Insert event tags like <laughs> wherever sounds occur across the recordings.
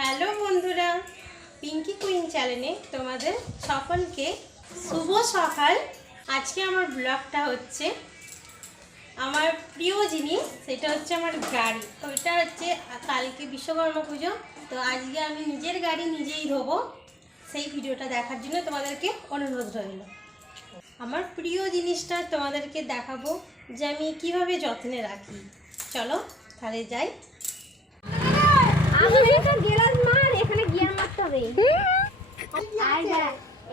Hello বন্ধুরা Pinki queen চ্যানেলে তোমাদের সকলকে শুভ সকাল। আজকে আমার ব্লগটা হচ্ছে আমার প্রিয় জিনিস, সেটা হচ্ছে আমার গাড়ি। ওইটা হচ্ছে, কালকে বিশ্বকর্মা পুজো, তো আজকে আমি নিজের গাড়ি নিজেই ধোবো। সেই ভিডিওটা দেখার জন্য তোমাদেরকে অনুরোধ রইল। আমার প্রিয় জিনিসটা তোমাদেরকে দেখাবো যে আমি কীভাবে যত্নে রাখি। চলো, তাহলে যাই। আমি এটা গেলাস মার এখানে গিয়ার মারতে হবে। আর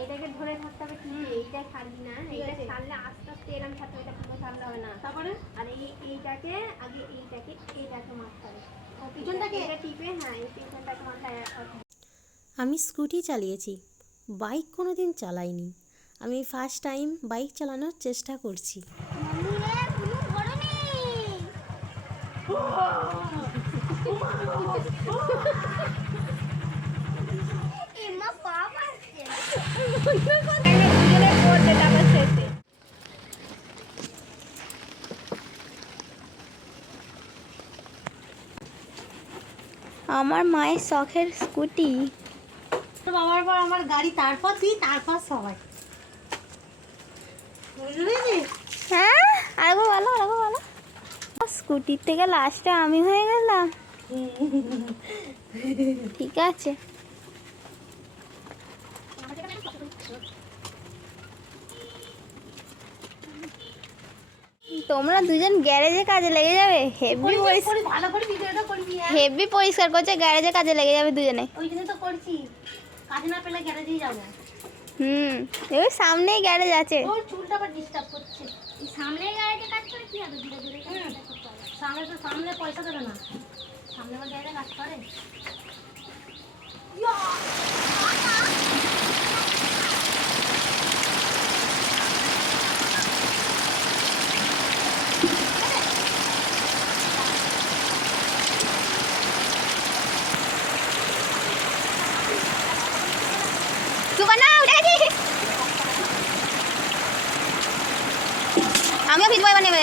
এটাকে ধরে থাকতে হবে ঠিক এইটা ছাড়বি না এইটা ছাড়লে আস্তে আস্তে এরকম ছাড়তে হবে এটা পুরো ছাড়লে হবে না। তারপরে? আর এই এইটাকে আগে এইটাকে এইটাকে মারতে হবে। পিছনটাকে? এটা টিপে হ্যাঁ এই পিছনটাকে মারতে হবে। আমি স্কুটি চালিয়েছি বাইক কোনো দিন চালাইনি। আমি ফার্স্ট টাইম বাইক চালানোর চেষ্টা করছি। আমার মায়ের শখের স্কুটি। বাবার পর আমার গাড়ি তারপর তুই তারপর সবাই। হ্যাঁ আরেকবার ভালো আরেকবার ভালো স্কুটির থেকে লাস্টে আমি হয়ে গেলাম। ঠিক আছে। তোমরা দুজন গ্যারেজে কাজে লেগে যাবে? হেভি করবি হ্যাঁ? হেভি পরিষ্কার করছে গ্যারেজে কাজে লেগে যাবে দুজনে। ওই জন্য তো করছি। কাজে না পেলে গ্যারেজেই যাব। হুম ওই সামনেই গ্যারেজ আছে। গ্যারেজে কাজ করে কি হবে? তো সামনে পয়সা দেবে না। সামনে আমার জায়গায় কাজ করে সুবর্ণা উঠে গেছি আমিও ভিজবো এবার নেবে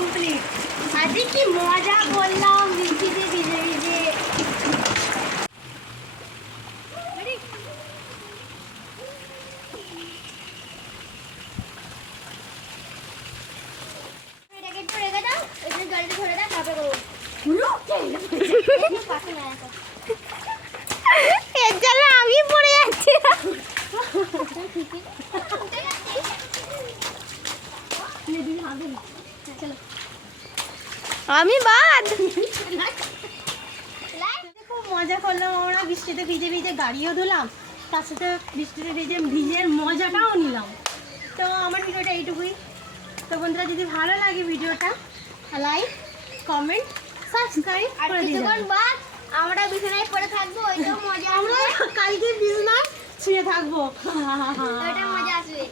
কমপ্লিট আজকে কি মজা করলাম বৃষ্টিতে ভিজে ভিজে এর আমি পড়ে যাচ্ছি <laughs> আমি বাদ। খুব মজা করলাম আমরা বৃষ্টিতে ভিজে ভিজে গাড়িও ধুলাম তার সাথে বৃষ্টিতে ভিজে ভিজের মজাটাও নিলাম। তো আমার ভিডিওটা এইটুকুই। তো বন্ধুরা যদি ভালো লাগে ভিডিওটা লাইক কমেন্ট সাবস্ক্রাইব করে দিন বাদ আমরা বিছানায় পড়ে থাকব ওইটাও মজা <laughs> আমরা কালকে বিজনায় শুয়ে থাকব। ওইটা মজা আসবে। <laughs>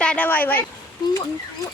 Tata bye bye. 我我